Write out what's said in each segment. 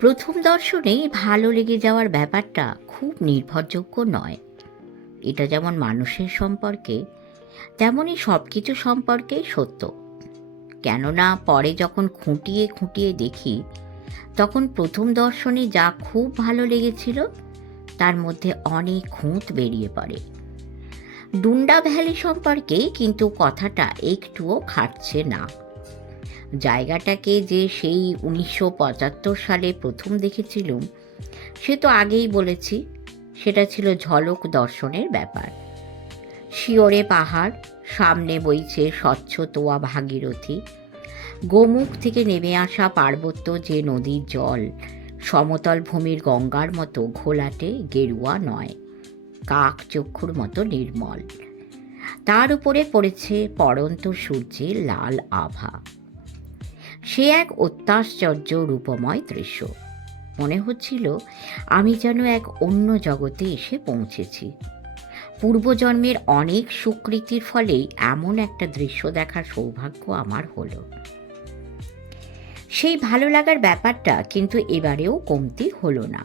প্রথম দর্শনেই ভালো লেগে যাওয়ার ব্যাপারটা খুব নির্ভরযোগ্য নয়। এটা যেমন মানুষের সম্পর্কে, তেমনই সব কিছু সম্পর্কেই সত্য। কেননা পরে যখন খুঁটিয়ে খুঁটিয়ে দেখি, তখন প্রথম দর্শনে যা খুব ভালো লেগেছিল তার মধ্যে অনেক খুঁত বেরিয়ে পড়ে। ডুন্ডা ভ্যালি সম্পর্কে কিন্তু কথাটা একটুও খাটছে না। জায়গাটাকে যে সেই 1975 সালে প্রথম দেখেছিলুম, সে তো আগেই বলেছি, সেটা ছিল ঝলক দর্শনের ব্যাপার। শিয়রে পাহাড়, সামনে বইছে স্বচ্ছ তোয়া ভাগীরথী, গোমুখ থেকে নেমে আসা পার্বত্য যে নদীর জল সমতল ভূমির গঙ্গার মতো ঘোলাটে গেরুয়া নয়, কাক চক্ষুর মতো নির্মল। তার উপরে পড়েছে পড়ন্ত সূর্যের লাল আভা। সে এক অত্যাশ্চর্য রূপময় দৃশ্য। মনে হচ্ছিল আমি যেন এক অন্য জগতে এসে পৌঁছেছি। পূর্বজন্মের অনেক সুকৃতির ফলেই এমন একটা দৃশ্য দেখার সৌভাগ্য আমার হলো। সেই ভালো লাগার ব্যাপারটা কিন্তু এবারেও কমতি হলো না।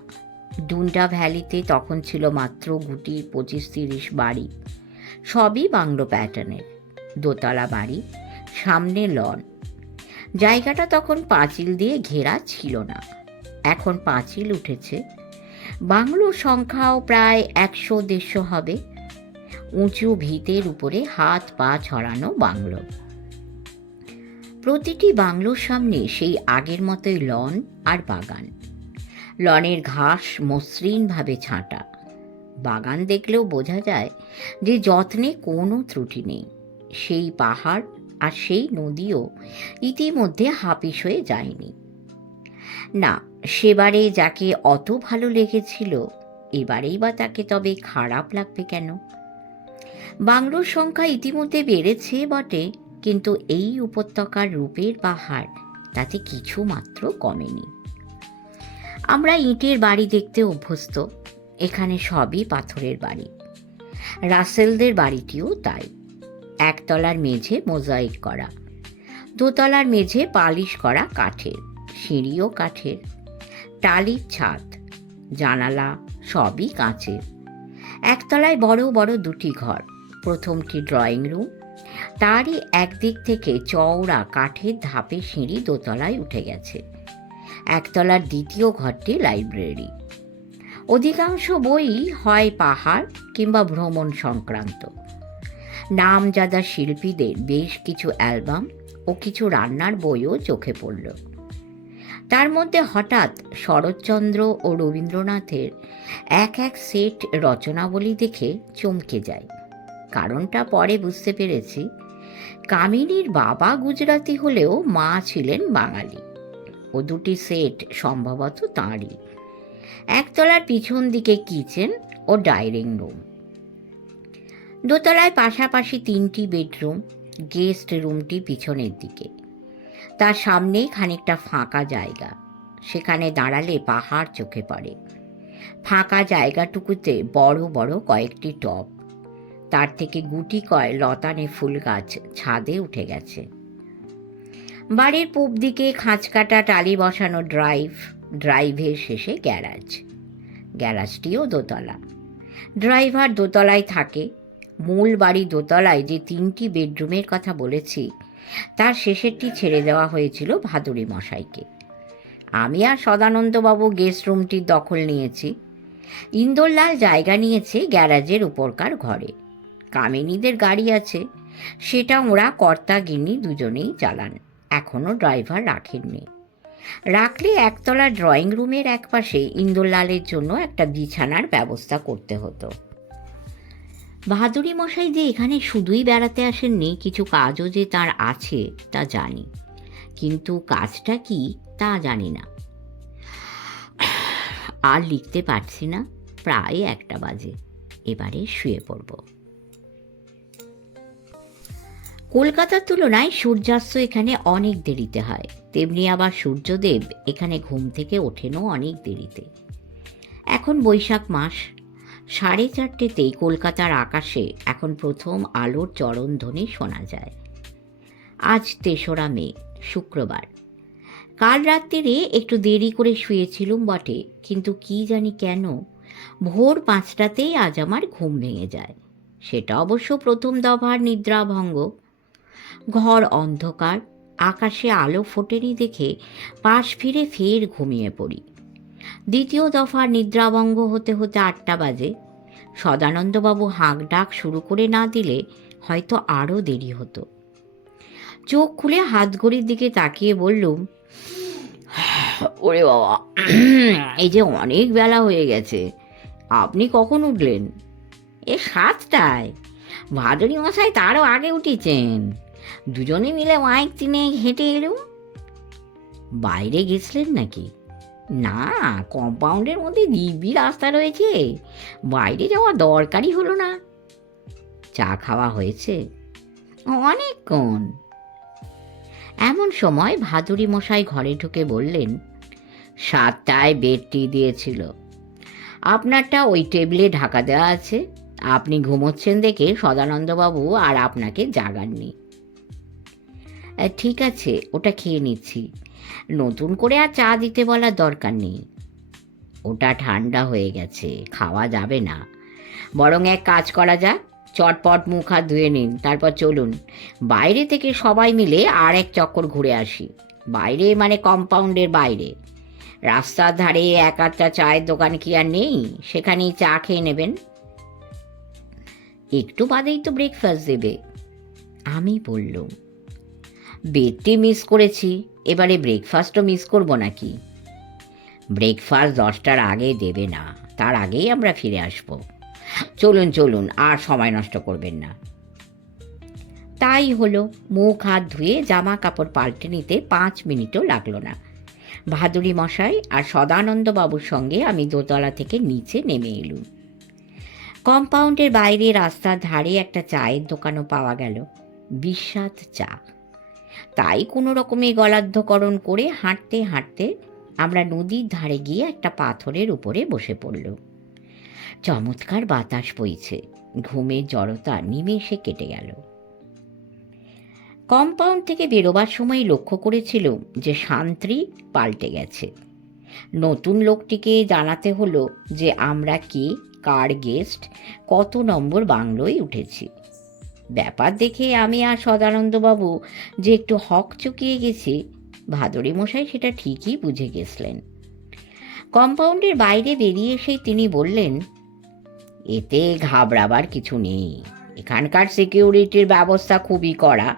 ডুন্ডা ভ্যালিতে তখন ছিল মাত্র গুটি 25-30 বাড়ি, সবই বাংলো প্যাটার্নের। দোতলা বাড়ি, সামনে লন। জায়গাটা তখন পাঁচিল দিয়ে ঘেরা ছিল না, এখন পাঁচিল উঠেছে। বাংলোর সংখ্যাও প্রায় 100-150 হবে। উঁচু ভিতের উপরে হাত পা ছড়ানো বাংলো। প্রতিটি বাংলোর সামনে সেই আগের মতোই লন আর বাগান। লনের ঘাস মসৃণভাবে ছাঁটা। বাগান দেখলেও বোঝা যায় যে যত্নে কোনো ত্রুটি নেই। সেই পাহাড় আর সেই নদীও ইতিমধ্যে হাপিস হয়ে যায়নি। না, সেবারে যাকে অত ভালো লেগেছিল, এবারেই বা তাকে তবে খারাপ লাগবে কেন? বাংলোর সংখ্যা ইতিমধ্যে বেড়েছে বটে, কিন্তু এই উপত্যকার রূপের পাহাড় তাতে কিছু মাত্র কমেনি। আমরা ইটের বাড়ি দেখতে অভ্যস্ত, এখানে সবই পাথরের বাড়ি। রাসেলদের বাড়িটিও তাই। একতলার মেঝে মোজাইক করা, দোতলার মেঝে পালিশ করা কাঠের, সিঁড়িও কাঠের, টালির ছাদ, জানালা সবই কাঁচের। একতলায় বড় বড় দুটি ঘর। প্রথমটি ড্রয়িং রুম, তারই একদিক থেকে চওড়া কাঠের ধাপে সিঁড়ি দোতলায় উঠে গেছে। একতলার দ্বিতীয় ঘরটি লাইব্রেরি। অধিকাংশ বই হয় পাহাড় কিংবা ভ্রমণ সংক্রান্ত। নামজাদা শিল্পীদের বেশ কিছু অ্যালবাম ও কিছু রান্নার বইও চোখে পড়ল। তার মধ্যে হঠাৎ শরৎচন্দ্র ও রবীন্দ্রনাথের এক এক সেট রচনাবলী দেখে চমকে যায়। কারণটা পরে বুঝতে পেরেছি। কামিনীর বাবা গুজরাতি হলেও মা ছিলেন বাঙালি। ও দুটি সেট সম্ভবত তাঁরই। একতলার পিছন দিকে কিচেন ও ডাইনিং রুম। দোতলায় পাশাপাশি 3টি বেডরুম, গেস্ট রুমটি পিছনের দিকে। তার সামনেই খানিকটা ফাঁকা জায়গা, সেখানে দাঁড়ালে পাহাড় চোখে পড়ে। ফাঁকা জায়গাটুকুতে বড় বড় কয়েকটি টব, তার থেকে গুটি কয় লতানে ফুল গাছ ছাদে উঠে গেছে। বাড়ির পূব দিকে খাঁচকাটা টালি বসানো ড্রাইভের শেষে গ্যারাজ। গ্যারাজটিও দোতলা। ড্রাইভার দোতলায় থাকে। মূল বাড়ি দোতলায় যে 3টি বেডরুমের কথা বলেছি, তার শেষেরটি ছেড়ে দেওয়া হয়েছিল ভাদুরী মশাইকে। আমি আর সদানন্দবাবু গেস্ট রুমটির দখল নিয়েছি। ইন্দরলাল জায়গা নিয়েছে গ্যারাজের উপরকার ঘরে। কামিনীদের গাড়ি আছে, সেটা ওরা কর্তা গিন্নি দুজনেই চালান। এখনও ড্রাইভার রাখেননি। রাখলে একতলা ড্রয়িং রুমের একপাশে ইন্দরলালের জন্য একটা বিছানার ব্যবস্থা করতে হতো। ভাদুরী মশাই যে এখানে শুধুই বেড়াতে আসেননি, কিছু কাজও যে তার আছে তা জানি, কিন্তু কাজটা কি তা জানি না। আর লিখতে পারছি না, প্রায় 1টা বাজে। এবারে শুয়ে পড়ব। কলকাতার তুলনায় সূর্যাস্ত এখানে অনেক দেরিতে হয়, তেমনি আবার সূর্যদেব এখানে ঘুম থেকে ওঠেনও অনেক দেরিতে। এখন বৈশাখ মাস। 4:30তেই কলকাতার আকাশে এখন প্রথম আলোর চরণধ্বনি শোনা যায়। আজ 3রা মে, শুক্রবার। কাল রাত্রিরে একটু দেরি করে শুয়েছিলুম বটে, কিন্তু কি জানি কেন ভোর 5টাতেই আজ আমার ঘুম ভেঙে যায়। সেটা অবশ্য প্রথম দফার নিদ্রাভঙ্গ। ঘর অন্ধকার, আকাশে আলো ফোটেনি দেখে পাশ ফিরে ফের ঘুমিয়ে পড়ি। দ্বিতীয় দফার নিদ্রাভঙ্গ হতে হতে 8টা বাজে। সদানন্দবাবু হাঁক ডাক শুরু করে না দিলে হয়তো আরও দেরি হতো। চোখ খুলে হাত ঘড়ির দিকে তাকিয়ে বললুম, ওরে বাবা, এই যে অনেক বেলা হয়ে গেছে। আপনি কখন উঠলেন? 7টায়। ভাদুরী মশাই তারও আগে উঠেছেন। দুজনে মিলে মাইক চিনে হেঁটে এলুম। বাইরে গেছিলেন নাকি? না, কম্পাউন্ডের মধ্যে দিব্যি রাস্তা রয়েছে, বাইরে যাওয়া দরকারই হলো না। চা খাওয়া হয়েছে? অনেকক্ষণ। এমন সময় ভাদুরী মশাই ঘরে ঢুকে বললেন, 7টায় বেড টি দিয়েছিল, আপনারটা ওই টেবিলে ঢাকা দেওয়া আছে। আপনি ঘুমোচ্ছেন দেখে সদানন্দবাবু আর আপনাকে জাগাননি। ঠিক আছে, ওটা খেয়ে নিচ্ছি। নতুন করে আর চা দিতে বলার দরকার নেই। ওটা ঠান্ডা হয়ে গেছে, খাওয়া যাবে না। বরং এক কাজ করা যাক, চটপট মুখ হাত ধুয়ে নিন, তারপর চলুন বাইরে থেকে সবাই মিলে আর এক চক্কর ঘুরে আসি। বাইরে মানে কম্পাউন্ডের বাইরে। রাস্তার ধারে 1-8টা চায়ের দোকান কি আর নেই? সেখানেই চা খেয়ে নেবেন। একটু বাদেই তো ব্রেকফাস্ট দেবে। আমি বললুম, বেডটি মিস করেছি, এবারে ব্রেকফাস্টও মিস করব নাকি? ব্রেকফাস্ট 10টার আগে দেবে না, তার আগেই আমরা ফিরে আসব। চলুন চলুন, আর সময় নষ্ট করবেন না। তাই হলো। মুখ হাত ধুয়ে জামা কাপড় পাল্টে নিতে 5 মিনিটও লাগলো না। ভাদুরী মশাই আর সদানন্দবাবুর সঙ্গে আমি দোতলা থেকে নিচে নেমে এলুম। কম্পাউন্ডের বাইরে রাস্তার ধারে একটা চায়ের দোকানও পাওয়া গেল, বিস্বাদ চা। তাই কোনো রকমে গলাধ্যকরণ করে হাঁটতে হাঁটতে আমরা নদীর ধারে গিয়ে একটা পাথরের উপরে বসে পড়ল। চমৎকার বাতাস বইছে, ঘুমের জড়তা নিমেষে কেটে গেল। কম্পাউন্ড থেকে বেরোবার সময় লক্ষ্য করেছিলুম যে শান্তি পাল্টে গেছে। নতুন লোকটিকে জানাতে হলো যে আমরা কে, কার গেস্ট, কত নম্বর বাংলোয় উঠেছি। ব্যাপার দেখে আমি আর সদানন্দবাবু যে একটু হক চুকিয়ে গেছি, ভাদুরী মশাই সেটা ঠিকই বুঝে গেছিলেন। কম্পাউন্ডের বাইরে বেরিয়ে এসেই তিনি বললেন, এতে ঘাবড়াবার কিছু নেই। এখানকার সিকিউরিটির ব্যবস্থা খুবই কড়া।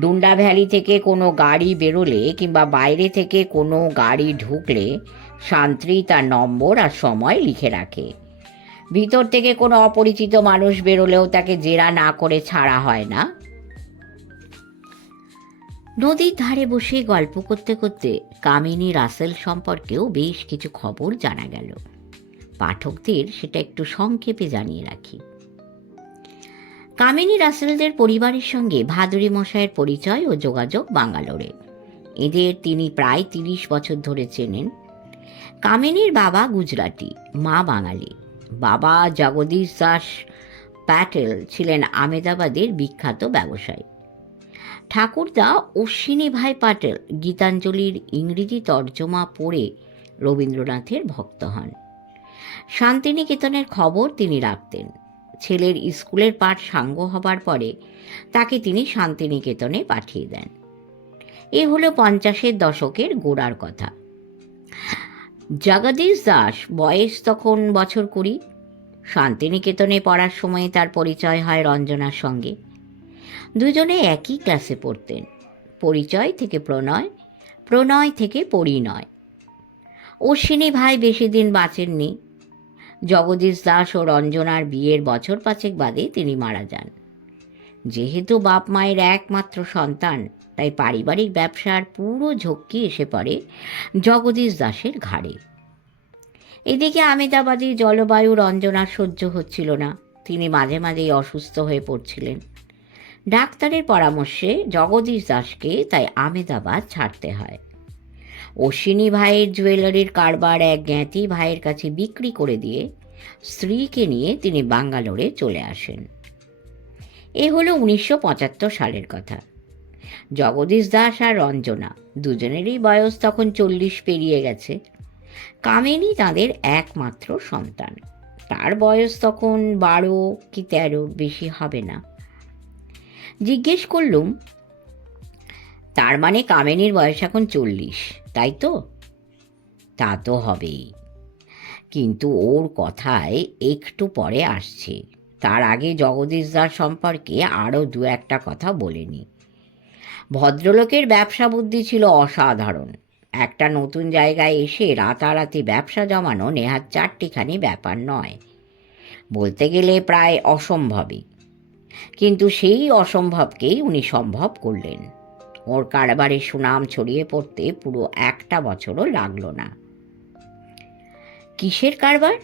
ডুন্ডা ভ্যালি থেকে কোনো গাড়ি বেরোলে কিংবা বাইরে থেকে কোনো গাড়ি ঢুকলে শান্তি তার নম্বর আর সময় লিখে রাখে। ভিতর থেকে কোনো অপরিচিত মানুষ বেরোলেও তাকে জেরা না করে ছাড়া হয় না। নদীর ধারে বসে গল্প করতে করতে কামিনী রাসেল সম্পর্কেও বেশ কিছু খবর জানা গেল। পাঠকদের সেটা একটু সংক্ষেপে জানিয়ে রাখি। কামিনী রাসেলদের পরিবারের সঙ্গে ভাদুরী মশাইয়ের পরিচয় ও যোগাযোগ বাঙ্গালোরে। এদের তিনি প্রায় 30 বছর ধরে চেনেন। কামিনীর বাবা গুজরাটি, মা বাঙালি। বাবা জগদীশ দাস প্যাটেল ছিলেন আমেদাবাদের বিখ্যাত ব্যবসায়ী। ঠাকুরদা অশ্বিনী ভাই পাটেল গীতাঞ্জলির ইংরেজি তর্জমা পড়ে রবীন্দ্রনাথের ভক্ত হন। শান্তিনিকেতনের খবর তিনি রাখতেন। ছেলের স্কুলের পাঠ সাঙ্গ হবার পরে তাকে তিনি শান্তিনিকেতনে পাঠিয়ে দেন। এ হলো 50-এর দশকের গোড়ার কথা। জগদীশ দাস বয়স তখন বছর 20। শান্তিনিকেতনে পড়ার সময় তার পরিচয় হয় রঞ্জনার সঙ্গে। দুজনে একই ক্লাসে পড়তেন। পরিচয় থেকে প্রণয়, প্রণয় থেকে পরিণয়। অশ্বিনী ভাই বেশি দিন বাঁচেননি। জগদীশ দাস ও রঞ্জনার বিয়ের বছর 5 বাদে তিনি মারা যান। যেহেতু বাপ মায়ের একমাত্র সন্তান, তাই পারিবারিক ব্যবসার পুরো ঝক্কি এসে পড়ে জগদীশ দাসের ঘাড়ে। এদিকে আমেদাবাদী জলবায়ু রঞ্জনার সহ্য হচ্ছিল না। তিনি মাঝে মাঝেই অসুস্থ হয়ে পড়ছিলেন। ডাক্তারের পরামর্শে জগদীশ দাসকে তাই আমেদাবাদ ছাড়তে হয়। অশ্বিনী ভাইয়ের জুয়েলারির কারবার এক জ্ঞাতি ভাইয়ের কাছে বিক্রি করে দিয়ে স্ত্রীকে নিয়ে তিনি বাঙ্গালোরে চলে আসেন। এ হলো 1975 সালের কথা। জগদীশ দাস আর রঞ্জনা দুজনেরই বয়স তখন 40 পেরিয়ে গেছে। কামিনী তাদের একমাত্র সন্তান, তার বয়স তখন 12 কি 13, বেশি হবে না। জিজ্ঞেস করলুম, তার মানে কামিনীর বয়স এখন 40, তাই তো? তা তো হবেই, কিন্তু ওর কথায় একটু পরে আসছে। তার আগে জগদীশ দাস সম্পর্কে আরও 2-1টা কথা বলেনি। ভদ্রলোকের ব্যবসা বুদ্ধি ছিল অসাধারণ। একটা নতুন জায়গায় এসে রাতারাতি ব্যবসা জমানো নেহাত 4টিখানি ব্যাপার নয়, বলতে গেলে প্রায় অসম্ভবই। কিন্তু সেই অসম্ভবকেই উনি সম্ভব করলেন। ওর কারবারের সুনাম ছড়িয়ে পড়তে পুরো 1টা বছরও লাগলো না। কিসের কারবার?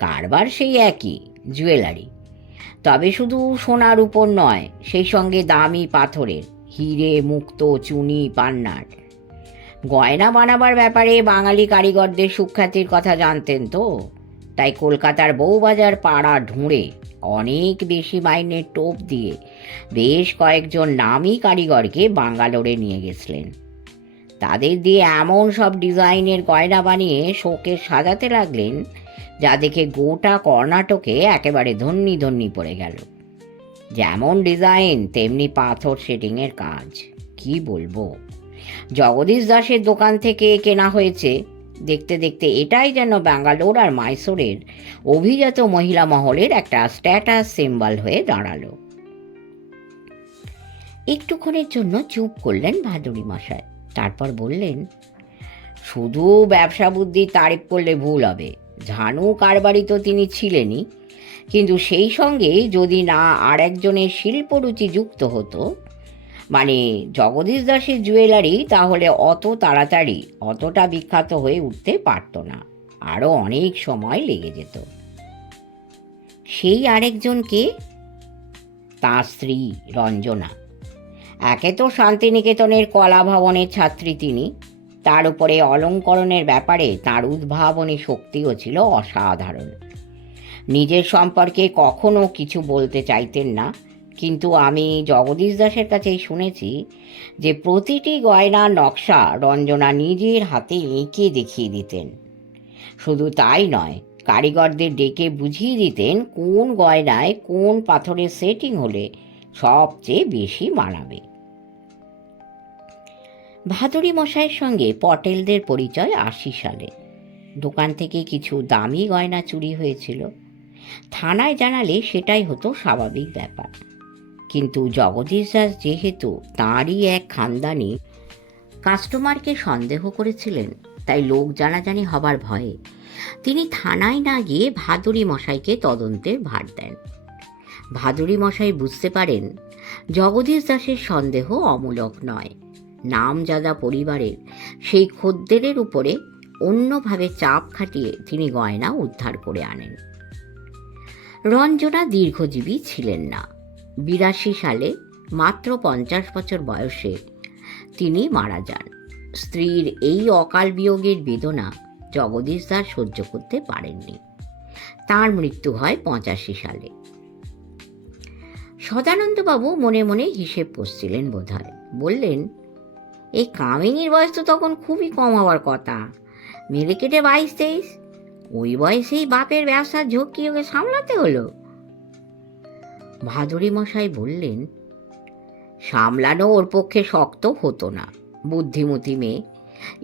কারবার সেই একই, জুয়েলারি। তবে শুধু সোনার উপর নয়, সেই সঙ্গে দামি পাথরের, হিরে, মুক্ত, চুনি, পান্নার। গয়না বানাবার ব্যাপারে বাঙালি কারিগরদের সুখ্যাতির কথা জানতেন তো, তাই কলকাতার বউবাজার পাড়া ঢুঁড়ে অনেক বেশি মাইনের টোপ দিয়ে বেশ কয়েকজন নামী কারিগরকে বাঙ্গালোরে নিয়ে গেছিলেন। তাদের দিয়ে এমন সব ডিজাইনের গয়না বানিয়ে শোকে সাজাতে লাগলেন, যা দেখে গোটা কর্ণাটকে একেবারে ধন্যি ধন্যি পড়ে গেল। যেমন ডিজাইন তেমনি পাথর সেটিংয়ের কাজ। কি বলবো, জগদীশ দাসের দোকান থেকে কেনা হয়েছে। দেখতে দেখতে এটাই যেন ব্যাঙ্গালোর আর মাইসোরের অভিজাত মহিলা মহলের একটা স্ট্যাটাস সিম্বল হয়ে দাঁড়ালো। একটুক্ষণের জন্য চুপ করলেন ভাদুড়ি মশাই, তারপর বললেন, শুধু ব্যবসা বুদ্ধির তারিফ করলে ভুল হবে। ঝানু কারবারি তো তিনি ছিলেনই, কিন্তু সেই সঙ্গে যদি না আর একজনের শিল্পরুচি যুক্ত হতো, মানে জগদীশ দাসের জুয়েলারি, তাহলে অত তাড়াতাড়ি অতটা বিখ্যাত হয়ে উঠতে পারত না, আরও অনেক সময় লেগে যেত। সেই আরেকজনকে? তাঁর স্ত্রী রঞ্জনা। একে তো শান্তিনিকেতনের কলা ভবনের ছাত্রী তিনি, তার উপরে অলঙ্করণের ব্যাপারে তাঁর উদ্ভাবনী শক্তিও ছিল অসাধারণ। নিজের সম্পর্কে কখনো কিছু বলতে চাইতেন না, কিন্তু আমি জগদীশ দাসের কাছেই শুনেছি যে প্রতিটি গয়নার নকশা রঞ্জনা নিজের হাতে এঁকে দেখিয়ে দিতেন। শুধু তাই নয়, কারিগরদের ডেকে বুঝিয়ে দিতেন কোন গয়নায় কোন পাথরের সেটিং হলে সবচেয়ে বেশি মানাবে। ভাদুড়ি মশাইয়ের সঙ্গে পটেলদের পরিচয় 80 সালে। দোকান থেকে কিছু দামি গয়না চুরি হয়েছিল। থানায় জানালে সেটাই হতো স্বাভাবিক ব্যাপার, কিন্তু জগদীশ দাস যেহেতু তাঁরই এক খানদানি কাস্টমারকে সন্দেহ করেছিলেন, তাই লোক জানাজানি হবার ভয়ে তিনি থানায় না গিয়ে ভাদুড়ি মশাইকে তদন্তের ভার দেন। ভাদুড়ি মশাই বুঝতে পারেন জগদীশ দাসের সন্দেহ অমূলক নয়। নামজাদা পরিবারের সেই খদ্দেরের উপরে অন্যভাবে চাপ খাটিয়ে তিনি গয়না উদ্ধার করে আনেন। রঞ্জনা দীর্ঘজীবী ছিলেন না। 82 সালে মাত্র 50 বছর বয়সে তিনি মারা যান। স্ত্রীর এই অকাল বিয়োগের বেদনা জগদীশ দাস সহ্য করতে পারেননি। তাঁর মৃত্যু হয় 85 সালে। সদানন্দবাবু মনে মনে হিসেব করছিলেন বোধহয়। বললেন, এই কামিনীর বয়স তো তখন খুবই কম হওয়ার কথা, মেরে কেটে 22-23। ওই বয়সেই বাপের ব্যবসার ঝক্কি ওকে সামলাতে হলো। ভাদুড়ি মশাই বললেন, সামলানো ওর পক্ষে শক্ত হতো না। বুদ্ধিমতী মেয়ে,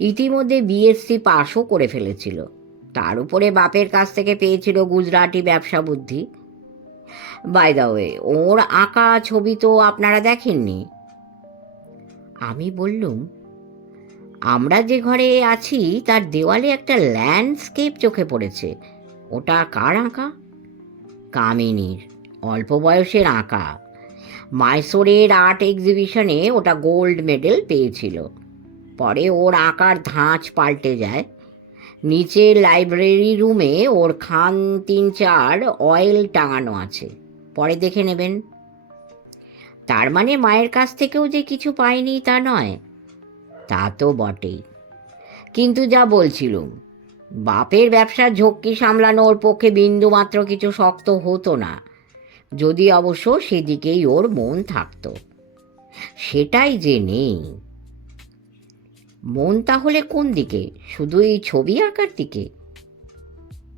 ইতিমধ্যে বিএসসি পাশও করে ফেলেছিল। তার উপরে বাপের কাছ থেকে পেয়েছিল গুজরাটি ব্যবসা বুদ্ধি। বাই দ্য ওয়ে, ওর আঁকা ছবি তো আপনারা দেখেননি? আমি বললুম, আমরা যে ঘরে আছি তার দেওয়ালে একটা ল্যান্ডস্কেপ চোখে পড়েছে। ওটা কার আঁকা? কামিনীর, অল্প বয়সের আঁকা। মাইসোরের আর্ট এক্সিবিশনে ওটা গোল্ড মেডেল পেয়েছিল। পরে ওর আঁকার ধাঁচ পাল্টে যায়। নিচের লাইব্রেরি রুমে ওর খান 3-4 অয়েল টাঙানো আছে, পরে দেখে নেবেন। তার মানে মায়ের কাছ থেকেও যে কিছু পাইনি তা নয়। তা তো বটেই, কিন্তু যা বলছিলুম, বাপের ব্যবসার ঝক্কি সামলানো ওর পক্ষে বিন্দুমাত্র কিছু শক্ত হতো না, যদি অবশ্য সেদিকেই ওর মন থাকতো। সেটাই যে নেই। মন তাহলে কোন দিকে? শুধু এই ছবি আঁকার দিকে?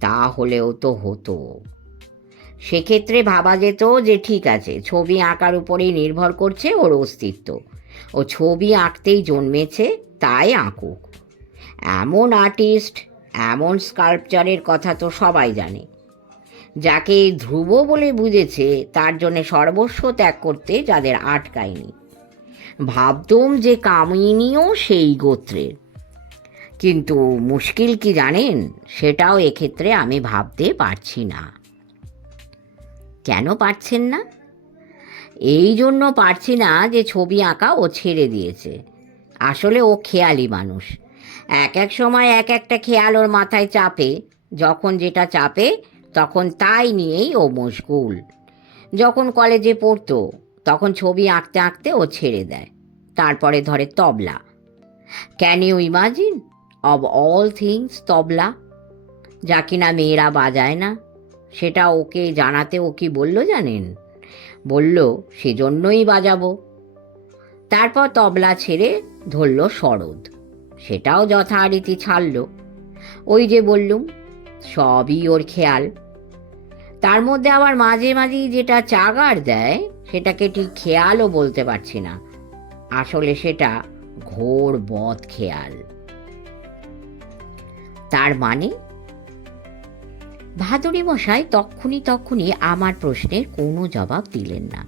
তাহলেও তো হতো। সেক্ষেত্রে ভাবা যেত যে ঠিক আছে, ছবি আঁকার উপরেই নির্ভর করছে ওর অস্তিত্ব, ও ছবি আঁকতেই জন্মেছে, তাই আঁকুক। এমন আর্টিস্ট, এমন স্কাল্পচারের কথা তো সবাই জানে। যাকে ধ্রুব বলে বুঝেছে তার জন্য সর্বস্ব ত্যাগ করতে যাদের আটকায়নি। ভাবতুম যে কামিনীও সেই গোত্রের। কিন্তু মুশকিল কি জানেন, সেটাও এক্ষেত্রে আমি ভাবতে পারছি না। কেন পারছেন না? এই জন্য পারছি না যে ছবি আঁকা ও ছেড়ে দিয়েছে। আসলে ও খেয়ালি মানুষ। এক এক সময় এক একটা খেয়াল ওর মাথায় চাপে। যখন যেটা চাপে তখন তাই নিয়েই ও মশগুল। যখন কলেজে পড়তো তখন ছবি আঁকতে আঁকতে ও ছেড়ে দেয়। তারপরে ধরে tabla. Can you imagine, of all things tabla, যা কিনা মেয়েরা বাজায় না। সেটা ওকে জানাতে ও কি বলল জানেন? বলল সেজন্যই বাজাবো। তারপর তবলা ছেড়ে ধরল সরোদ। সেটাও যথারীতি ছাড়ল। ওই যে বললুম, সবই ওর খেয়াল। তার মধ্যে আবার মাঝে মাঝেই যেটা চাগার দেয় সেটাকে ঠিক খেয়ালও বলতে পারছি না। আসলে সেটা ঘোর বদ খেয়াল। তার মানে? ভাদুরী মশাই তক্ষুনি আমার প্রশ্নের কোনো জবাব দিলেন না।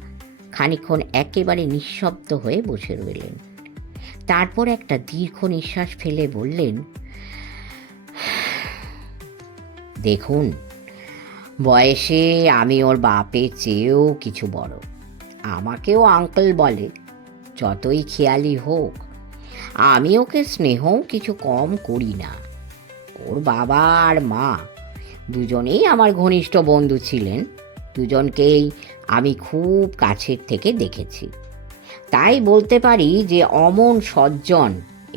খানিকক্ষণ একেবারে নিঃশব্দ হয়ে বসে রইলেন। তারপর একটা দীর্ঘ নিঃশ্বাস ফেলে বললেন, দেখুন, বয়সে আমি ওর বাপের চেয়েও কিছু বড়। আমাকেও আঙ্কেল বলে। যতই খেয়ালি হোক, আমি ওকে স্নেহও কিছু কম করি না। ওর বাবা আর মা দুজনেই আমার ঘনিষ্ঠ বন্ধু ছিলেন। দুজনকেই আমি খুব কাছের থেকে দেখেছি। তাই বলতে পারি যে অমন সজ্জন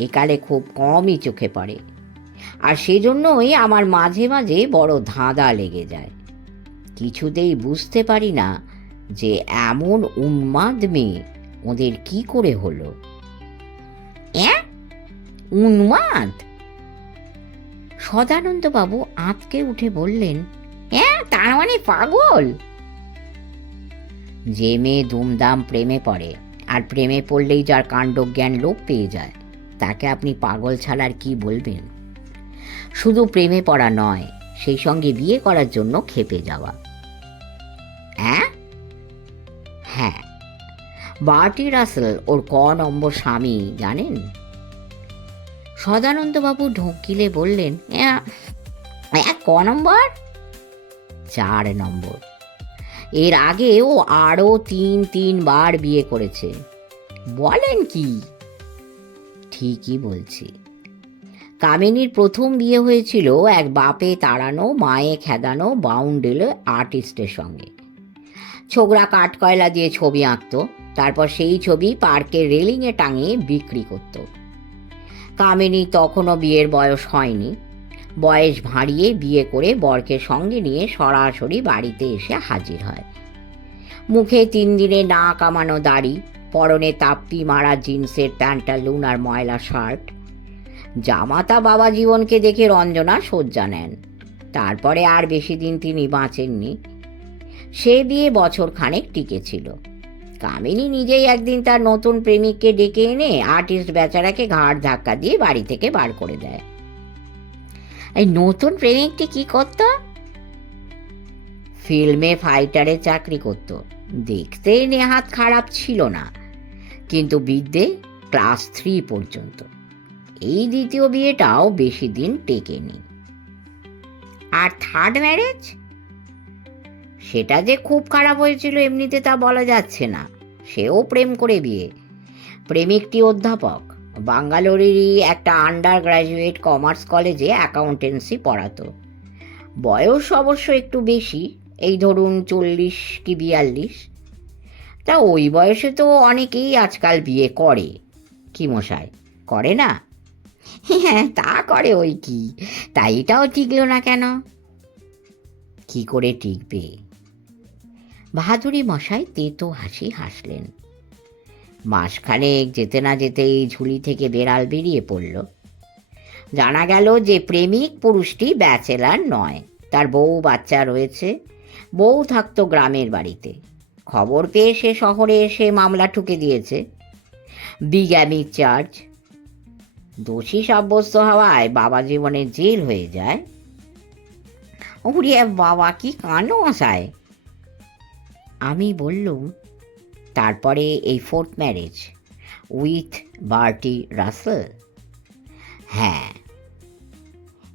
একালে খুব কমই চোখে পড়ে। আর সেজন্যই আমার মাঝে মাঝে বড় ধাঁধা লেগে যায়। কিছুতেই বুঝতে পারি না যে এমন উন্মাদ মেয়ে ওদের কি করে হলো। উন্মাদ? সদানন্দবাবু আঁতকে উঠে বললেন, তার মানে পাগল? যে মেয়ে দুমদাম প্রেমে পড়ে, আর প্রেমে পড়লেই যার কাণ্ডজ্ঞান লোপ পেয়ে যায়, তাকে আপনি পাগল ছাড়া আর কি বলবেন? শুধু প্রেমে পড়া নয়, সেই সঙ্গে বিয়ে করার জন্য ক্ষেপে যাওয়া। হ্যাঁ, বার্টি রাসেল ওর ক নম্বর স্বামী জানেন? সদানন্দবাবু ঢোকিলে বললেন, ক নম্বর? 4 নম্বর। এর আগে ও আরও 3 বার বিয়ে করেছে। বলেন কি? ঠিকই বলছি। কামিনীর প্রথম বিয়ে হয়েছিল এক বাপে তাড়ানো মায়ে খেদানো বাউন্ডেল আর্টিস্টের সঙ্গে। ছোকরা কাঠকয়লা দিয়ে ছবি আঁকত, তারপর সেই ছবি পার্কের রেলিংয়ে টাঙিয়ে বিক্রি করত। কামিনী তখনও বিয়ের বয়স হয়নি। বয়স ভাঁড়িয়ে বিয়ে করে বরকে সঙ্গে নিয়ে সরাসরি বাড়িতে এসে হাজির হয়। মুখে 3 দিনে না কামানো দাড়ি, পরনে তাপ্পি মারা জিন্সের প্যান্টালুন আর ময়লা শার্ট। জামাতা বাবা জীবনকে দেখে রঞ্জনা শয্যা নেন। তারপরে আর বেশি দিন তিনি বাঁচেননি। সে বিয়ে বছর খানেক টিকেছিল। কামিনী নিজেই একদিন তার নতুন প্রেমিককে ডেকে এনে আর্টিস্ট বেচারাকে ঘাড় ধাক্কা দিয়ে বাড়ি থেকে বার করে দেয়। এই নতুন প্রেমিকটি কি করত? ফিল্মে ফাইটারে চাকরি করত। দেখতে নেহাত খারাপ ছিল না, কিন্তু বিদ্যে ক্লাস 3 পর্যন্ত। এই দ্বিতীয় বিয়েটাও বেশি দিন টেকেনি। আর থার্ড ম্যারেজ? সেটা যে খুব খারাপ হয়েছিল এমনিতে তা বলা যাচ্ছে না। সেও প্রেম করে বিয়ে। প্রেমিকটি অধ্যাপক, বাঙ্গালোরেরই একটা আন্ডার গ্র্যাজুয়েট কমার্স কলেজে অ্যাকাউন্টেন্সি পড়াতো। বয়স অবশ্য একটু বেশি, এই ধরুন 40 কি 42। তা ওই বয়সে তো অনেকেই আজকাল বিয়ে করে। কি মশাই, করে না? হ্যাঁ, তা করে ওই কি, তাই এটাও টিকলো না কেন? কি করে টিকবে? বাহাদুরী মশাই তেতো হাসি হাসলেন। মাসখানেক যেতে না যেতেই ঝুলি থেকে বেড়াল বেরিয়ে পড়ল। জানা গেল যে প্রেমিক পুরুষটি ব্যাচেলার নয়, তার বউ বাচ্চা রয়েছে। বউ থাকতো গ্রামের বাড়িতে। খবর পেয়ে সে শহরে এসে মামলা ঠুকে দিয়েছে, বিগ্যামি চার্জ। দোষী সাব্যস্ত হওয়ায় বাবা জীবনে জেল হয়ে যায়। ওরে বাবা, কি কাণ্ড মশাই! আমি বললুম, তারপরে এই ফোর্থ ম্যারেজ উইথ বার্টি রাসেল? হ্যাঁ।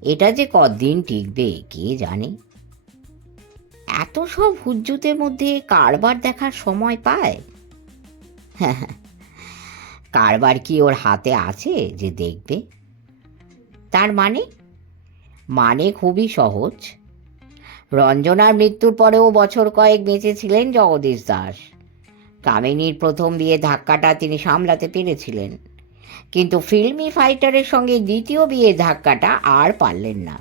এটা যে কদিন টিকবে কে জানে। এত সব হুজ্জুতের মধ্যে কারবার দেখার সময় পায়? কারবার কি ওর হাতে আছে যে দেখবে? তার মানে খুবই সহজ। রঞ্জনার মৃত্যুর পরেও বছর কয়েক বেঁচেছিলেন জগদীশ দাস। কামিনীর প্রথম বিয়ে ধাক্কাটা তিনি সামলাতে পেরেছিলেন, কিন্তু ফিল্মি ফাইটারের সঙ্গে দ্বিতীয় বিয়ে ধাক্কাটা আর পারলেন না।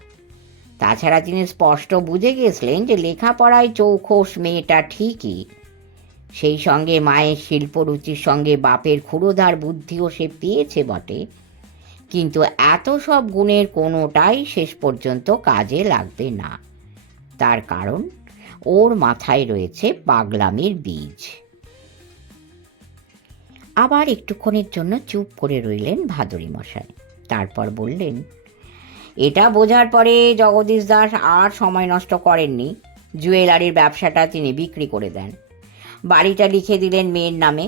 তাছাড়া তিনি স্পষ্ট বুঝে গেছিলেন যে লেখাপড়ায় চৌখোশ মেয়েটা ঠিকই, সেই সঙ্গে মায়ের শিল্পরুচির সঙ্গে বাপের ক্ষুরোধার বুদ্ধিও সে পেয়েছে বটে, কিন্তু এত সব গুণের কোনোটাই শেষ পর্যন্ত কাজে লাগবে না। তার কারণ ওর মাথায় রয়েছে পাগলামির বীজ। আবার একটুক্ষণের জন্য চুপ করে রইলেন ভাদুরী মশাই। তারপর বললেন, এটা বোঝার পরে জগদীশ দাস আর সময় নষ্ট করেননি। জুয়েলারির ব্যবসাটা তিনি বিক্রি করে দেন। বাড়িটা লিখে দিলেন মেয়ের নামে।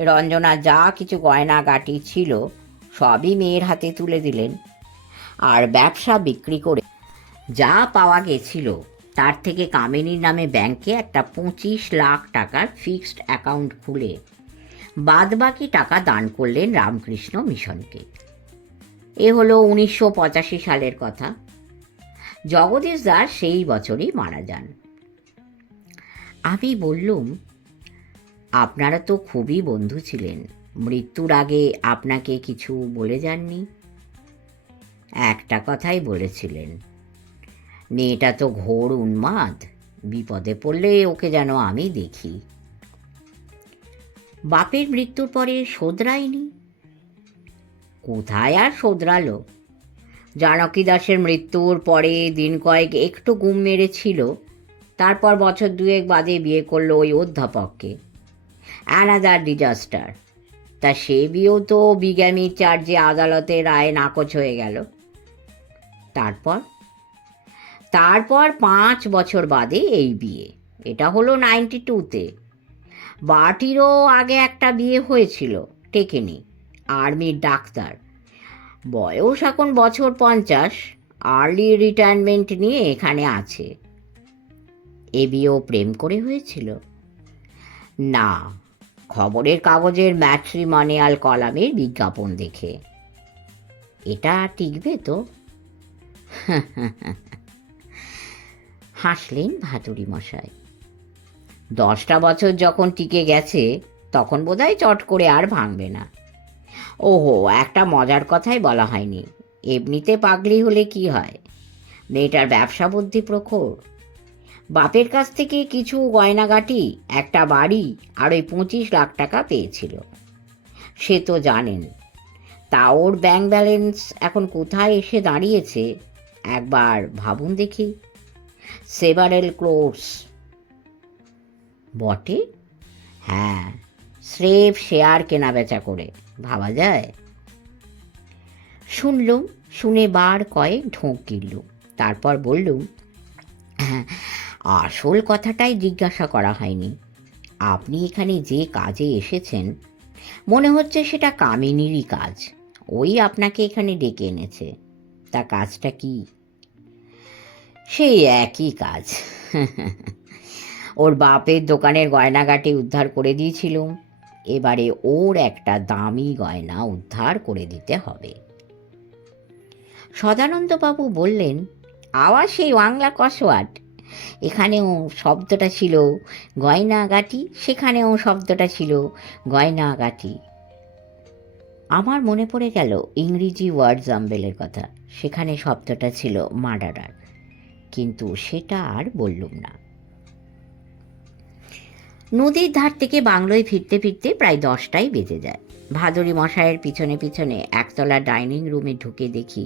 রঞ্জনা যা কিছু গয়নাগাটি ছিল সবই মেয়ের হাতে তুলে দিলেন। আর ব্যবসা বিক্রি করে যা পাওয়া গেছিল তার থেকে কামিনীর নামে ব্যাংকে একটা 25 লাখ টাকার ফিক্সড অ্যাকাউন্ট খুলে বাদবাকি টাকা দান করলেন রামকৃষ্ণ মিশনকে। এ হলো 1985 সালের কথা। জগদীশ দাস সেই বছরই মারা যান। আমি বললুম, আপনারা তো খুবই বন্ধু ছিলেন, মৃত্যুর আগে আপনাকে কিছু বলে যাননি? একটা কথাই বলেছিলেন, মেয়েটা তো ঘোর উন্মাদ, বিপদে পড়লে ওকে যেন আমি দেখি। বাপের মৃত্যুর পরে শোধরায়নি? কোথায় আর শোধরালো? জানকী দাসের মৃত্যুর পরে দিন কয়েক একটু গুম মেরেছিল, তারপর বছর দুয়েক বাদে বিয়ে করলো ওই অধ্যাপককে। Another disaster. তা সে বিয়েও তো বিগ্যামি চার্জে আদালতের রায় নাকচ হয়ে গেল। তারপর 5 বছর বাদে এই বিয়ে। এটা হলো 92-তে। বাটিরও আগে একটা বিয়ে হয়েছিল, টেকেনি। আর্মির ডাক্তার, বয়স এখন বছর 50, আর্লি রিটায়ারমেন্ট নিয়ে এখানে আছে। এ বিয়েও প্রেম করে হয়েছিল? না, খবরের কাগজের ম্যাট্রিমনিয়াল কলামের বিজ্ঞাপন দেখে। এটা টিকবে তো? হাসলেন ভাদুরী মশাই। 10টা বছর যখন টিকে গেছে তখন বোধহয় চট করে আর ভাঙবে না। ওহো, একটা মজার কথাই বলা হয়নি। এমনিতে পাগলি হলে কি হয়, মেয়েটার ব্যবসা বুদ্ধি প্রখর। বাপের কাছ থেকে কিছু গয়নাগাটি, একটা বাড়ি আর ওই 25 লাখ টাকা পেয়েছিল, সে তো জানেন। তা ওর ব্যাংক ব্যালেন্স এখন কোথায় এসে দাঁড়িয়েছে একবার ভাবুন দেখি। সেভারেল ক্রোর্স। বটে? হ্যাঁ, স্রেফ শেয়ার কেনা বেচা করে ভাবা যায়। শুনলুম, শুনে বার কয়েক ঢোক গিললুম। তারপর বললুম, আসল কথাটাই জিজ্ঞাসা করা হয়নি। আপনি এখানে যে কাজে এসেছেন মনে হচ্ছে সেটা কামিনীরই কাজ। ওই আপনাকে এখানে ডেকে এনেছে। তা কাজটা কি? সেই একই কাজ। ওর বাপের দোকানের গয়নাগাটি উদ্ধার করে দিয়েছিলুম, এবারে ওর একটা দামি গয়না উদ্ধার করে দিতে হবে। সদানন্দবাবু বললেন, আবার সেই বাংলা কসওয়াট। এখানেও শব্দটা ছিল গয়নাগাটি, সেখানেও শব্দটা ছিল গয়নাগাটি। আমার মনে পড়ে গেল ইংরেজি ওয়ার্ড জাম্বেলের কথা। সেখানে শব্দটা ছিল মার্ডারার, কিন্তু সেটা আর বললুম না। নদীর ধার থেকে বাংলোয় ফিরতে ফিরতে প্রায় 10টাই বেজে যায়। ভাদুরী মশাইয়ের পিছনে পিছনে একতলা ডাইনিং রুমে ঢুকে দেখি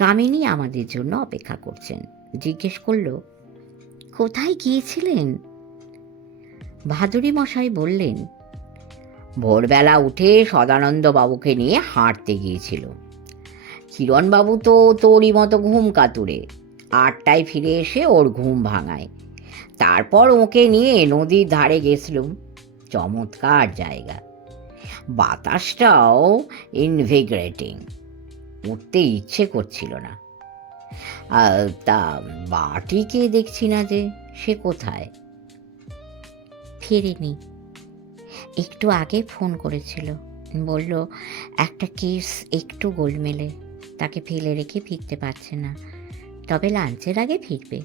কামিনী আমাদের জন্য অপেক্ষা করছেন। জিজ্ঞেস করল, কোথায় গিয়েছিলেন? ভাদুরী মশাই বললেন, ভোরবেলা উঠে সদানন্দ বাবুকে নিয়ে হাঁটতে গিয়েছিল। কিরণবাবু তো তোরই মতো ঘুম কাতুরে, 8টায় ফিরে এসে ওর ঘুম ভাঙায়। তারপর ওকে নিয়ে নদীর ধারে গেছিলুম। চমৎকার জায়গা, বাতাসটাও ইনভিগ্রেটিং। উঠতে ইচ্ছে করছিল না। তা বাটিকে দেখছি না যে, সে কোথায়? ফেরেনি, একটু আগে ফোন করেছিল, বলল একটা কেস একটু গোলমেলে, তাকে ফেলে রেখে ফিরতে পারছে না, তবে লাঞ্চের আগে ফিরবে।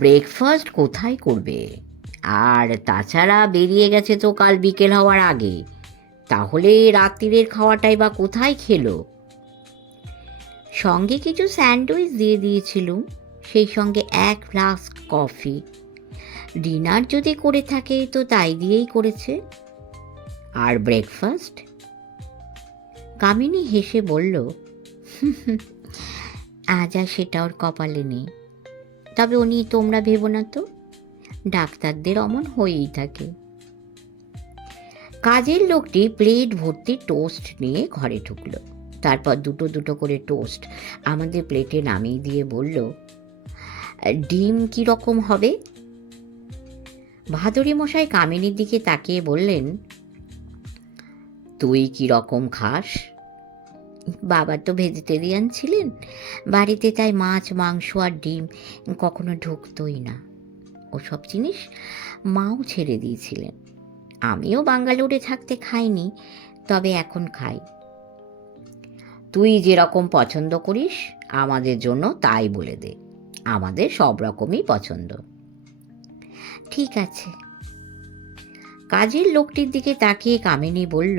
ব্রেকফাস্ট কোথায় করবে? আর তাছাড়া বেরিয়ে গেছে তো কাল বিকেল হওয়ার আগে, তাহলে রাত্রিরের খাওয়াটাই বা কোথায় খেলো? সঙ্গে কিছু স্যান্ডউইচ দিয়ে দিয়েছিলুম, সেই সঙ্গে 1 ফ্লাস্ক কফি। ডিনার যদি করে থাকে তো তাই দিয়েই করেছে। আর ব্রেকফাস্ট? কামিনী হেসে বলল, আজ আর সেটা ওর কপালে নেই। তবে ও নিয়ে তোমরা ভেবো না তো, ডাক্তারদের অমন হয়েই থাকে। কাজের লোকটি প্লেট ভর্তি টোস্ট নিয়ে ঘরে ঢুকলো। তারপর দুটো দুটো করে টোস্ট আমাদের প্লেটে নামিয়ে দিয়ে বলল, ডিম কি রকম হবে? ভাদুরী মশাই কামিনীর দিকে তাকিয়ে বললেন, তুই কি রকম খাস? বাবা তো ভেজিটেরিয়ান ছিলেন, বাড়িতে তাই মাছ মাংস আর ডিম কখনো ঢুকতোই না। ওসব জিনিস মাও ছেড়ে দিয়েছিলেন। আমিও বাঙ্গালোরে থাকতে খাইনি, তবে এখন খাই। তুই যেরকম পছন্দ করিস আমাদের জন্য তাই বলে দে, আমাদের সব রকমই পছন্দ। ঠিক আছে। কাজের লোকটির দিকে তাকিয়ে কামিনী বলল,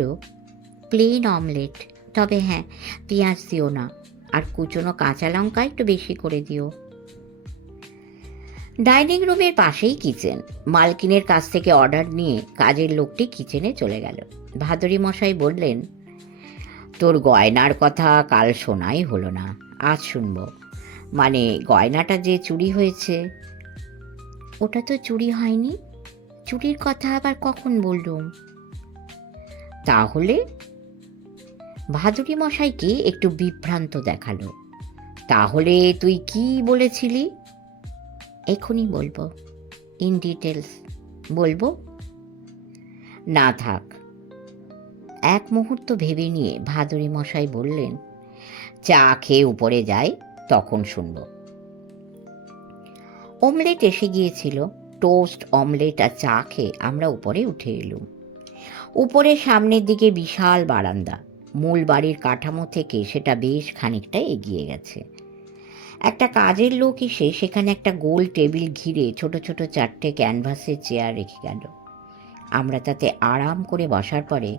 প্লেন অমলেট, তবে হ্যাঁ, পেঁয়াজ দিও না, আর কুচনো কাঁচা লঙ্কা একটু বেশি করে দিও। ডাইনিং রুমের পাশেই কিচেন। মালকিনের কাছ থেকে অর্ডার নিয়ে কাজের লোকটি কিচেনে চলে গেল। ভাদুরী মশাই বললেন, তোর গয়নার কথা কাল শোনাই হলো না, আজ শুনবো। মানে গয়নাটা যে চুরি হয়েছে। ওটা তো চুরি হয়নি, চুরির কথা আবার কখন বললুম? তাহলে? ভাদুরী মশাইকে একটু বিভ্রান্ত দেখালো। তাহলে তুই কি বলেছিলি? এখনই বলবো, ইন ডিটেলস বলবো। না থাক। এক মুহূর্ত ভেবে নিয়ে ভাদুরী মশাই বললেন, চা খেয়ে উপরে যাই, তখন শুনব। অমলেট এসে গিয়েছিল। টোস্ট, অমলেট আর চা খেয়ে আমরা উপরে উঠে এলুম। উপরে সামনের দিকে বিশাল বারান্দা। মূল বাড়ির কাঠামো থেকে সেটা বেশ খানিকটা এগিয়ে গেছে। একটা কাজের লোক এসে সেখানে একটা গোল টেবিল ঘিরে ছোট ছোট 4টে ক্যানভাসের চেয়ার রেখে গেল। আমরা তাতে আরাম করে বসার পরে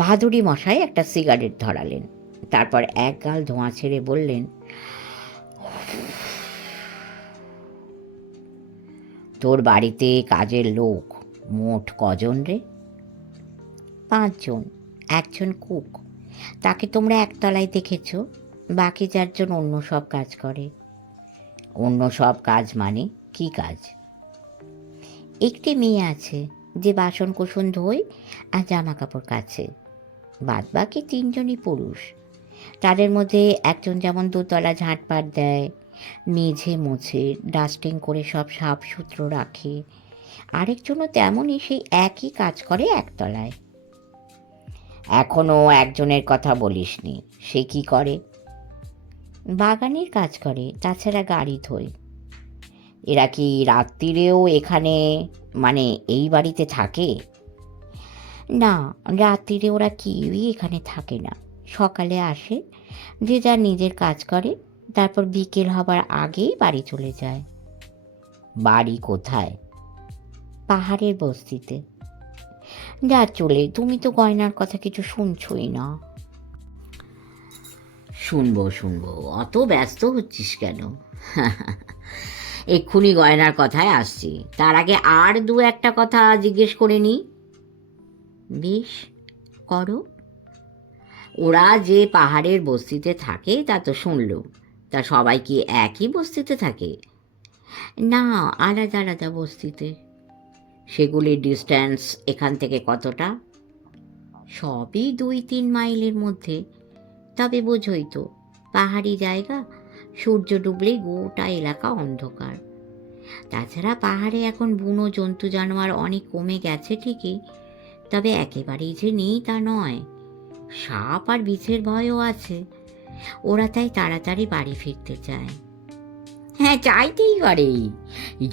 ভাদুরী মশাই একটা সিগারেট ধরালেন। তারপর এক গাল ধোঁয়া ছেড়ে বললেন, তোর বাড়িতে কাজের লোক মোট কজন রে? 5 জন, একজন কুক, তাকে তোমরা একতলায় দেখেছ, বাকি 4 জন অন্য সব কাজ করে। অন্য সব কাজ মানে কি কাজ? একটি মেয়ে আছে যে বাসন কোসন ধোয় আর জামা কাপড় কাচে, বাদ বাকি 3 জনই পুরুষ। তাদের মধ্যে একজন যেমন 2তলা ঝাঁটপাট দেয়, মেঝে মোছে, ডাস্টিং করে সব সাফ সুতরো রাখে, আরেকজনও তেমনই সেই একই কাজ করে একতলায়। এখনও একজনের কথা বলিসনি, সে কি করে? বাগানের কাজ করে, তাছাড়া গাড়ি ধোয়। এরা কি রাত্রিরেও এখানে, মানে এই বাড়িতে থাকে? না, রাত্রিরে ওরা কেউই এখানে থাকে না। সকালে আসে, যে যার নিজের কাজ করে, তারপর বিকেল হবার আগেই বাড়ি চলে যায়। বাড়ি কোথায়? পাহাড়ের বস্তিতে। যা চলে, তুমি তো গয়নার কথা কিছু শুনছই না। শুনবো, অত ব্যস্ত হচ্ছিস কেন? এক্ষুনি গয়নার কথায় আসছি, তার আগে আর দু একটা কথা জিজ্ঞেস করে নিই। বেশ, করো। ওরা যে পাহাড়ের বস্তিতে থাকে তা তো শুনলুম, তা সবাই কি একই বস্তিতে থাকে? না, আলাদা আলাদা বস্তিতে। সেগুলির ডিস্ট্যান্স এখান থেকে কতটা? সবই 2-3 মাইলের মধ্যে। তবে বোঝই তো, পাহাড়ি জায়গা, সূর্য ডুবলেই গোটা এলাকা অন্ধকার। তাছাড়া পাহাড়ে এখন বুনো জন্তু জানোয়ার অনেক কমে গেছে ঠিকই, তবে একেবারেই যে নেই তা নয়। সাপ আর বিছের ভয়ও আছে। ওরা তাই তাড়াতাড়ি বাড়ি ফিরতে চায়। হ্যাঁ, চাইতেই পারে।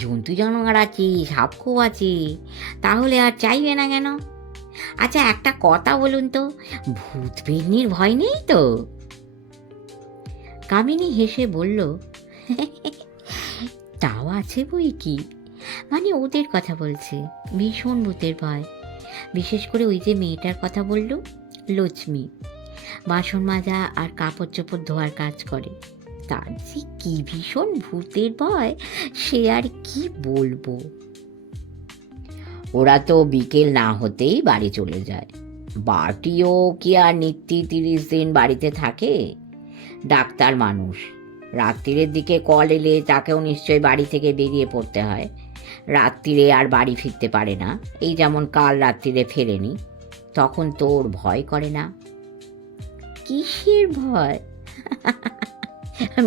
জন্তু জানোয়ার আছে, সাপ খুব আছে, তাহলে আর চাইবে না কেন? আচ্ছা, একটা কথা বলুন তো, ভূত পেতনির ভয় নেই তো? কামিনী হেসে বলল, তাও আছে বই কি, মানে ওদের কথা বলছে, ভীষণ ভূতের ভয়। বিশেষ করে ওই যে মেয়েটার কথা বলল, লক্ষ্মী, বাসন মাজা আর কাপড় চোপড় ধোয়ার কাজ করে, তার যে কি ভীষণ ভূতের ভয় সে আর কি বলবো। ওরা তো বিকেল না হতেই বাড়ি চলে যায়। বাটিও কি আর নিত্যি 30 দিন বাড়িতে থাকে? ডাক্তার মানুষ, রাত্রিরের দিকে কল এলে তাকেও নিশ্চয়ই বাড়ি থেকে বেরিয়ে পড়তে হয়। রাত্রিরে আর বাড়ি ফিরতে পারে না, এই যেমন কাল রাত্রিরে ফেরেনি। তখন তোর ভয় করে না? কিসের ভয়?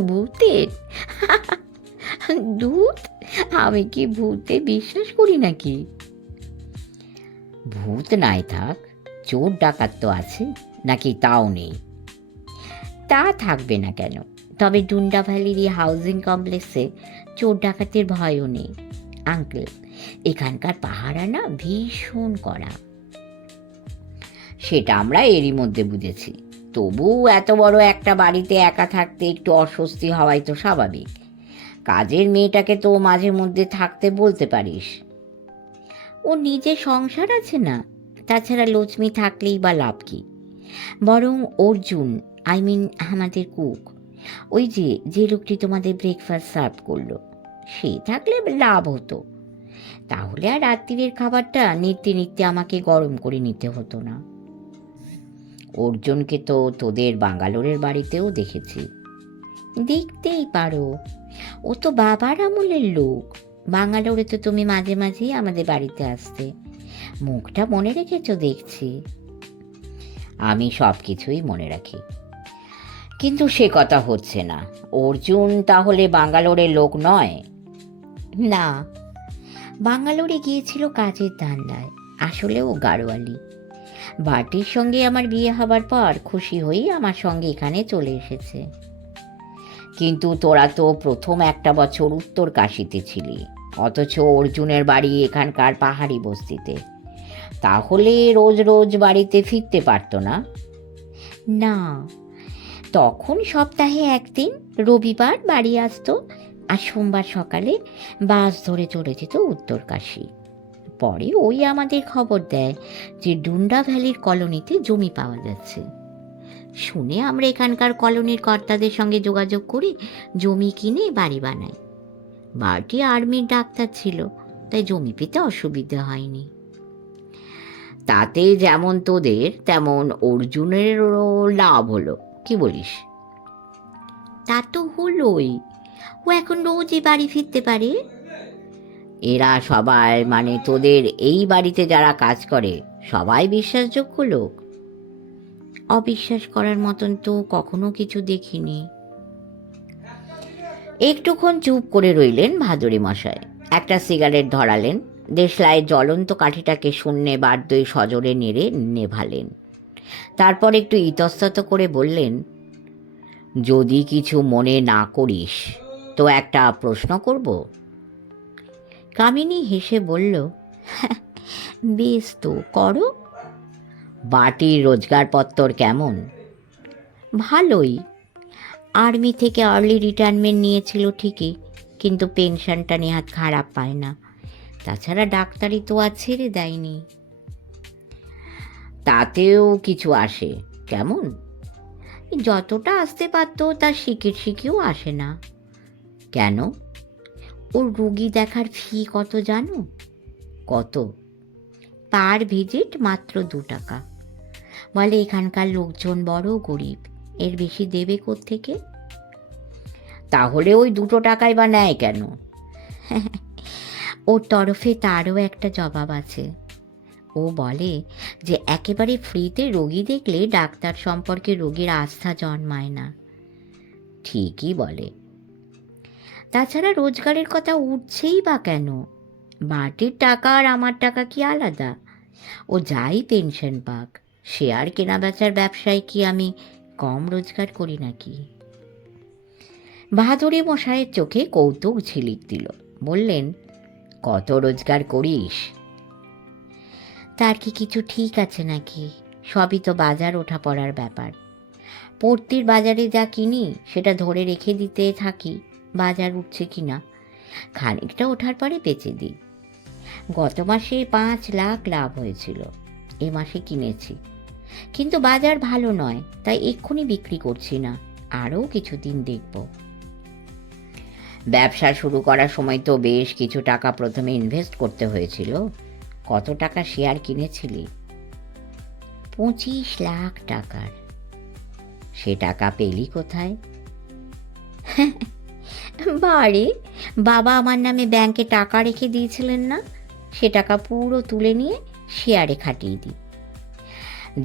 ভূতের? ভূত? আমি কি ভূতে বিশ্বাস করি নাকি? ভূত নাই থাক, চোর ডাকাত তো আছে, নাকি তাও নেই? তা থাকবে না কেন? তবে ডুন্ডা ভ্যালির হাউজিং কমপ্লেক্সে চোর ডাকাতের ভয়ও নেই। আঙ্কেল, এখানকার পাহারা না ভীষণ কড়া। সেটা আমরা এরই মধ্যে বুঝেছি। তবু এত বড় একটা বাড়িতে একা থাকতে একটু অস্বস্তি হওয়াই তো স্বাভাবিক। কাজের মেয়েটাকে তো মাঝে মধ্যে থাকতে বলতে পারিস। ও নিজের সংসার আছে না, তাছাড়া লক্ষ্মী থাকলেই বা লাভ কি? বরং অর্জুন, আমাদের কুক, ওই যে লোকটি তোমাদের ব্রেকফাস্ট সার্ভ করলো, সে থাকলে লাভ হতো। তাহলে আর রাত্রির খাবারটা নিত্যে নিত্যে আমাকে গরম করে নিতে হতো না। অর্জুনকে তো তোদের বাঙ্গালোরের বাড়িতেও দেখেছি। দেখতেই পারো, ও তো বাবার আমলের লোক। বাঙ্গালোরে তো তুমি মাঝে মাঝেই আমাদের বাড়িতে আসতে, মুখটা মনে রেখেছ দেখছি। আমি সব কিছুই মনে রাখি, কিন্তু সে কথা হচ্ছে না। অর্জুন তাহলে বাঙ্গালোরের লোক নয়? না, বাঙ্গালোরে গিয়েছিল কাজের ধান্দায়, আসলে ও গাড়োয়ালি। বাটির সঙ্গে আমার বিয়ে হবার পর খুশি হয়েই আমার সঙ্গে এখানে চলে এসেছে। কিন্তু তোরা তো প্রথম একটা বছর উত্তর কাশীতে ছিলি, অথচ অর্জুনের বাড়ি এখানকার পাহাড়ি বস্তিতে। তাহলে রোজ রোজ বাড়িতে ফিরতে পারতো না? না, তখন সপ্তাহে একদিন রবিবার বাড়ি আসতো, আর সোমবার সকালে বাস ধরে চলে যেত উত্তরকাশী। পরে ওই আমাদের খবর দেয় যে ডুন্ডা ভ্যালির কলোনিতে জমি পাওয়া যাচ্ছে। শুনে আমরা এখানকার কলোনির কর্তাদের সঙ্গে যোগাযোগ করে জমি কিনে বাড়ি বানাই। বাড়িটি আর্মির ডাক্তার ছিল, তাই জমি পেতে অসুবিধা হয়নি। তাতে যেমন তোদের তেমন অর্জুনেরও লাভ হলো, কি বলিস? তা তো হলোই, ও এখন রোজই বাড়ি ফিরতে পারে। এরা সবাই, মানে তোদের এই বাড়িতে যারা কাজ করে, সবাই বিশ্বাসযোগ্য লোক? অবিশ্বাস করার মতন তো কখনো কিছু দেখিনি। একটুক্ষণ চুপ করে রইলেন ভাদুরী মশাই, একটা সিগারেট ধরালেন, দেশলাইয়ের জ্বলন্ত কাঠিটাকে শূন্যে বারদই সজোরে নেড়ে নেভালেন। তারপর একটু ইতস্তত করে বললেন, যদি কিছু মনে না করিস তো একটা প্রশ্ন করব? কামিনী হেসে বলল, বেশ তো, করো। বাটির রোজগারপত্তর কেমন? ভালোই। আর্মি থেকে আর্লি রিটায়ারমেন্ট নিয়েছিল ঠিকই, কিন্তু পেনশনটা নেহাত খারাপ পায় না। তাছাড়া ডাক্তারি তো আর ছেড়ে দেয়নি। তাতেও কিছু আসে? কেমন? যতটা আসতে পারত তার শিখিও আসে না। কেন? ওর রুগী দেখার ফি কত জানো? কত? পার ভিজিট মাত্র 2 টাকা। বলে এখানকার লোকজন বড় গরিব, এর বেশি দেবে কোত্থেকে? তাহলে ওই 2 টাকাই বা নেয় কেন? ওর তরফে তারও একটা জবাব আছে। ও বলে যে একেবারে ফ্রিতে রোগী দেখলে ডাক্তার সম্পর্কে রোগীর আস্থা জন্মায় না। ঠিকই বলে। তাছাড়া রোজগারের কথা উঠছেই বা কেন? মাটির টাকা আর আমার টাকা কি আলাদা? ও যাই পেনশন পাক, শেয়ার কেনাবেচার ব্যবসায় কি আমি কম রোজগার করি নাকি? বাহাদুরি মশাইয়ের চোখে কৌতুক ঝিলিক দিল। বললেন, কত রোজগার করিস? তার কি কিছু ঠিক আছে নাকি? সবই তো বাজার ওঠা পড়ার ব্যাপার। পড়তির বাজারে যা কিনি সেটা ধরে রেখে দিতে থাকি বাজার উঠছে কিনা। খানিকটা ওঠার পরে বেচে দিই। গত মাসে 5 লাখ লাভ হয়েছিল। এ মাসে কিনেছি, কিন্তু বাজার ভালো নয়, তাই এক্ষুনি বিক্রি করছি না, আরও কিছুদিন দেখব। ব্যবসা শুরু করার সময় তো বেশ কিছু টাকা প্রথমে ইনভেস্ট করতে হয়েছিল। কত টাকা শেয়ার কিনেছিলি? 25 লাখ টাকার। সে টাকা পেলি কোথায়? বারে, বাবা আমার নামে ব্যাংকে টাকা রেখে দিয়েছিলেন না, সে টাকা পুরো তুলে নিয়ে শেয়ারে খাটিয়ে দিই।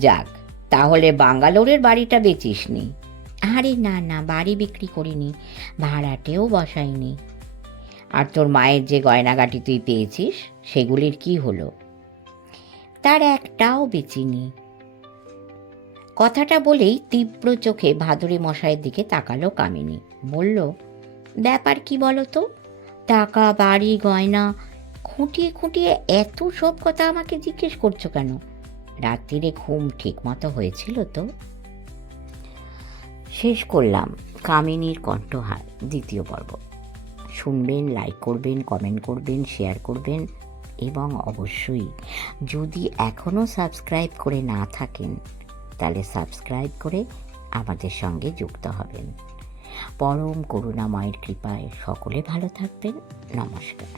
যাক, তাহলে বাঙ্গালোরের বাড়িটা বেচিসনি? আরে না না, বাড়ি বিক্রি করিনি, ভাড়াটেও বসাইনি। আর তোর মায়ের যে গয়নাগাটি তুই পেয়েছিস সেগুলির কি হলো? তার একটাও বেচিনি। কথাটা বলেই তীব্র চোখে ভাদুরী মশাইয়ের দিকে তাকালো কামিনী। বলল, ব্যাপার কি বলো তো? টাকা, বাড়ি, গয়না খুঁটিয়ে খুঁটিয়ে এত সব কথা আমাকে জিজ্ঞেস করছো কেন? রাত্রিরে ঘুম ঠিক মতো হয়েছিল তো? শেষ করলাম কামিনীর কণ্ঠহার 2য় পর্ব। শুনবেন, লাইক করবেন, কমেন্ট করবেন, শেয়ার করবেন এবং অবশ্যই যদি এখনও সাবস্ক্রাইব করে না থাকেন তাহলে সাবস্ক্রাইব করে আমাদের সঙ্গে যুক্ত হবেন। পরম করুণাময়ের কৃপায় সকলে ভালো থাকবেন। নমস্কার।